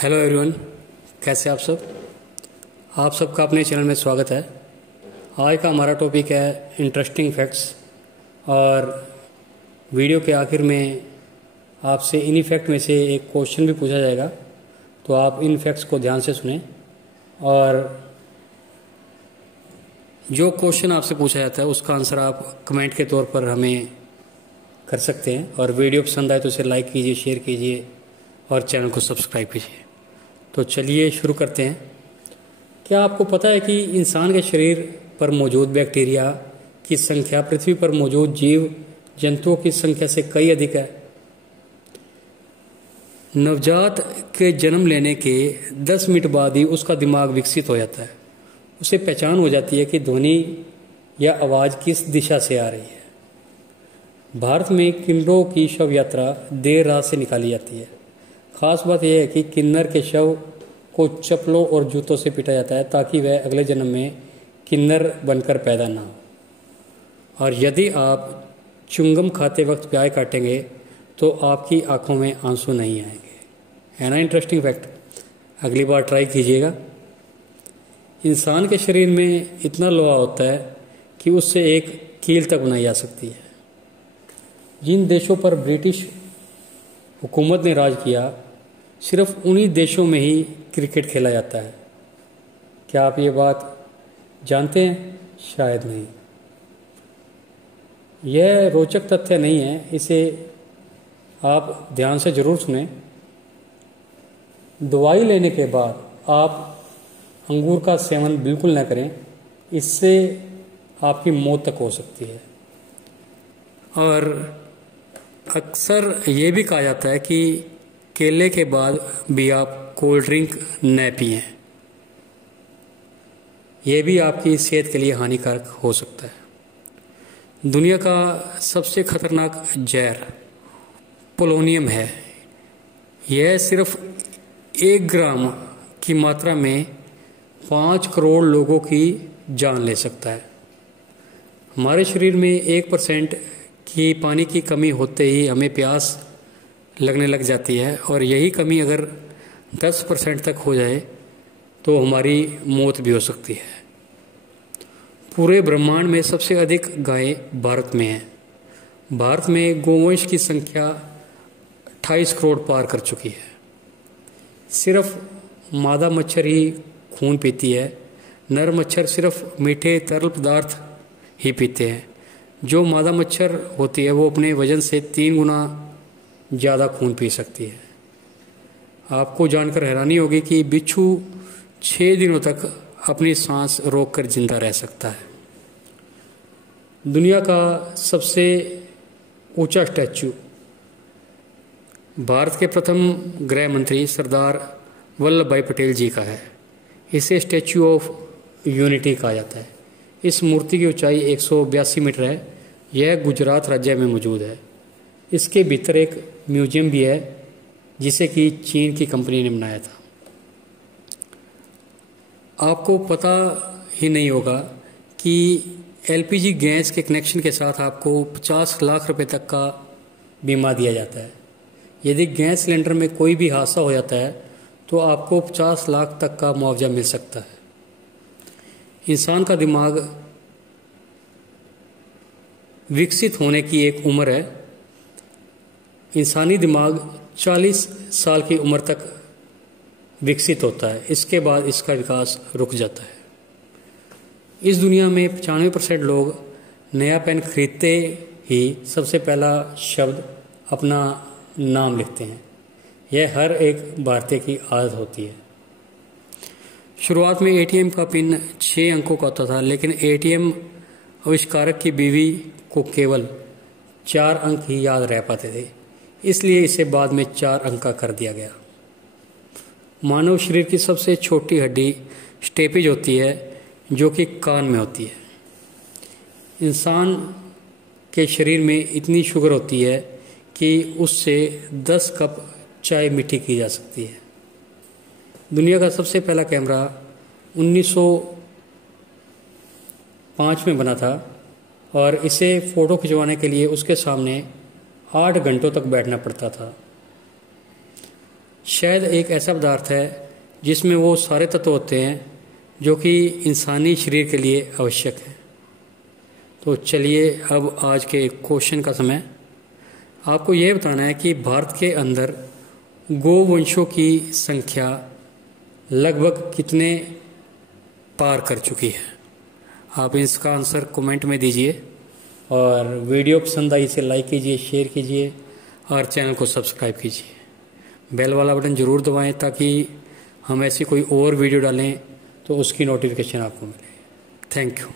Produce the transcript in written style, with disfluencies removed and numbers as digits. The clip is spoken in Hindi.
हेलो एवरीवन, कैसे आप सब। आप सबका अपने चैनल में स्वागत है। आज का हमारा टॉपिक है इंटरेस्टिंग फैक्ट्स और वीडियो के आखिर में आपसे इन फैक्ट में से एक क्वेश्चन भी पूछा जाएगा, तो आप इन फैक्ट्स को ध्यान से सुनें और जो क्वेश्चन आपसे पूछा जाता है उसका आंसर आप कमेंट के तौर पर हमें कर सकते हैं। और वीडियो पसंद आए तो इसे लाइक कीजिए, शेयर कीजिए और चैनल को सब्सक्राइब कीजिए। तो चलिए शुरू करते हैं। क्या आपको पता है कि इंसान के शरीर पर मौजूद बैक्टीरिया की संख्या पृथ्वी पर मौजूद जीव जंतुओं की संख्या से कई अधिक है। नवजात के जन्म लेने के 10 मिनट बाद ही उसका दिमाग विकसित हो जाता है। उसे पहचान हो जाती है कि ध्वनि या आवाज़ किस दिशा से आ रही है। भारत में किन्नरों की शव यात्रा देर रात से निकाली जाती है। खास बात यह है कि किन्नर के शव को चप्पलों और जूतों से पीटा जाता है ताकि वह अगले जन्म में किन्नर बनकर पैदा ना हो। और यदि आप च्युइंगम खाते वक्त प्याज काटेंगे तो आपकी आंखों में आंसू नहीं आएंगे। है ना इंटरेस्टिंग फैक्ट। अगली बार ट्राई कीजिएगा। इंसान के शरीर में इतना लोहा होता है कि उससे एक कील तक बनाई जा सकती है। जिन देशों पर ब्रिटिश हुकूमत ने राज किया, सिर्फ उन्हीं देशों में ही क्रिकेट खेला जाता है। क्या आप ये बात जानते हैं? शायद नहीं। यह रोचक तथ्य नहीं है, इसे आप ध्यान से जरूर सुनें। दवाई लेने के बाद आप अंगूर का सेवन बिल्कुल न करें, इससे आपकी मौत तक हो सकती है। और अक्सर ये भी कहा जाता है कि केले के बाद भी आप कोल्ड ड्रिंक न पिएं, यह भी आपकी सेहत के लिए हानिकारक हो सकता है। दुनिया का सबसे खतरनाक जहर पोलोनियम है। यह सिर्फ 1 ग्राम की मात्रा में 5 करोड़ लोगों की जान ले सकता है। हमारे शरीर में 1% की पानी की कमी होते ही हमें प्यास लगने लग जाती है, और यही कमी अगर 10% तक हो जाए तो हमारी मौत भी हो सकती है। पूरे ब्रह्मांड में सबसे अधिक गायें भारत में हैं। भारत में गोवंश की संख्या 28 करोड़ पार कर चुकी है। सिर्फ मादा मच्छर ही खून पीती है। नर मच्छर सिर्फ मीठे तरल पदार्थ ही पीते हैं। जो मादा मच्छर होती है वो अपने वजन से 3 गुना ज़्यादा खून पी सकती है। आपको जानकर हैरानी होगी कि बिच्छू 6 दिनों तक अपनी सांस रोककर जिंदा रह सकता है। दुनिया का सबसे ऊंचा स्टैच्यू भारत के प्रथम गृह मंत्री सरदार वल्लभ भाई पटेल जी का है। इसे स्टैच्यू ऑफ यूनिटी कहा जाता है। इस मूर्ति की ऊंचाई 182 मीटर है। यह गुजरात राज्य में मौजूद है। इसके भीतर एक म्यूजियम भी है जिसे कि चीन की कंपनी ने बनाया था। आपको पता ही नहीं होगा कि एलपीजी गैस के कनेक्शन के साथ आपको 50 लाख रुपए तक का बीमा दिया जाता है। यदि गैस सिलेंडर में कोई भी हादसा हो जाता है तो आपको 50 लाख तक का मुआवजा मिल सकता है। इंसान का दिमाग विकसित होने की एक उम्र है। इंसानी दिमाग 40 साल की उम्र तक विकसित होता है। इसके बाद इसका विकास रुक जाता है। इस दुनिया में 95% लोग नया पेन खरीदते ही सबसे पहला शब्द अपना नाम लिखते हैं। यह हर एक भारतीय की आदत होती है। शुरुआत में एटीएम का पिन 6 अंकों का होता था, लेकिन एटीएम आविष्कारक की बीवी को केवल 4 अंक ही याद रह पाते थे, इसलिए इसे बाद में 4 अंक का कर दिया गया। मानव शरीर की सबसे छोटी हड्डी स्टेपेज होती है, जो कि कान में होती है। इंसान के शरीर में इतनी शुगर होती है कि उससे 10 कप चाय मीठी की जा सकती है। दुनिया का सबसे पहला कैमरा 1905 में बना था और इसे फ़ोटो खिंचवाने के लिए उसके सामने 8 घंटों तक बैठना पड़ता था। शहद एक ऐसा पदार्थ है जिसमें वो सारे तत्व होते हैं जो कि इंसानी शरीर के लिए आवश्यक है। तो चलिए अब आज के क्वेश्चन का समय। आपको ये बताना है कि भारत के अंदर गोवंशों की संख्या लगभग कितने पार कर चुकी है। आप इसका आंसर कमेंट में दीजिए और वीडियो पसंद आई इसे लाइक कीजिए, शेयर कीजिए और चैनल को सब्सक्राइब कीजिए। बेल वाला बटन ज़रूर दबाएं ताकि हम ऐसी कोई और वीडियो डालें तो उसकी नोटिफिकेशन आपको मिले। Thank you.